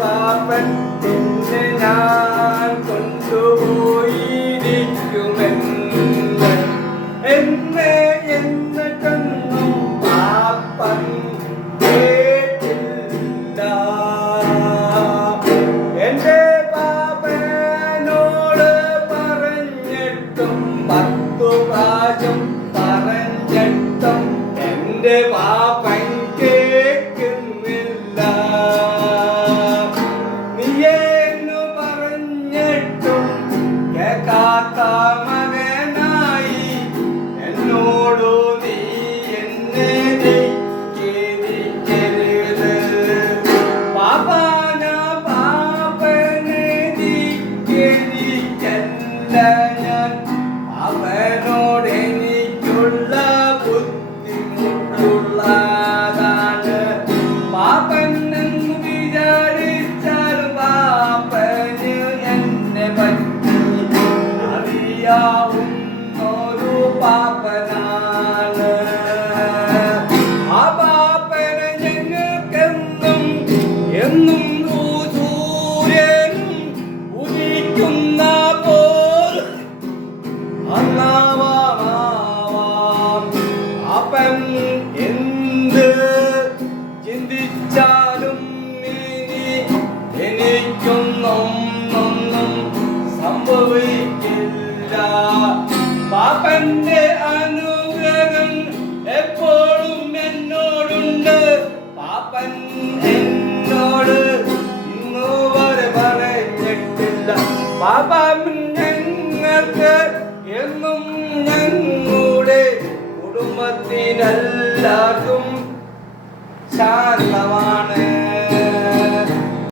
പാപ്പൻ നിന്നെ ഞാൻ കൊണ്ടുപോയിരിക്കുമെന്ന് എന്നെ എന്നിട്ടൊന്നും പാപ്പൻ കേട്ടില്ല. എന്റെ പാപ്പനോട് പറഞ്ഞിട്ടും 10 പ്രാവശ്യം പറഞ്ഞിട്ടും എന്റെ പാപ്പൻ കേൾക്കുന്നില്ല. നീയെന്നു പറഞ്ഞിട്ടും കേൾക്കാത്ത മകനായി എന്നോടു നീ എന്നെ ധിക്കരിക്കരുത്. പാപ്പാന പാപ്പനെ ധിക്കരിക്കല്ല ഞാൻ. അവനോട് എനിക്കുള്ള ബുദ്ധിമുട്ടുള്ളതാണ്. പാപ്പൻ എന്ന് വിചാരിച്ചാൽ പാപ്പന് എന്നെ പറ്റി അറിയാവുന്നൊരു പാപ്പനാണ്. ആ പാപ്പനെ ഞങ്ങൾക്കെന്നും എന്നും സൂര്യനും ഉദിക്കുന്ന പോൽ അന്നാവാം. പാപ്പൻ എന്ത് ചിന്തിച്ചാലും ഇനി എനിക്കൊന്നും സംഭവിക്കില്ല. പാപ്പന്റെ അനുഗ്രഹം എപ്പോഴും എന്നോടുണ്ട്. പാപ്പൻ എന്നോട് ഇന്നുവരെ പറഞ്ഞിട്ടില്ല. പാപ്പൻ ഞങ്ങൾക്ക് എന്നും ഞങ്ങളുടെ കുടുംബത്തിനെല്ലാവർക്കും ശാന്തമാണ്.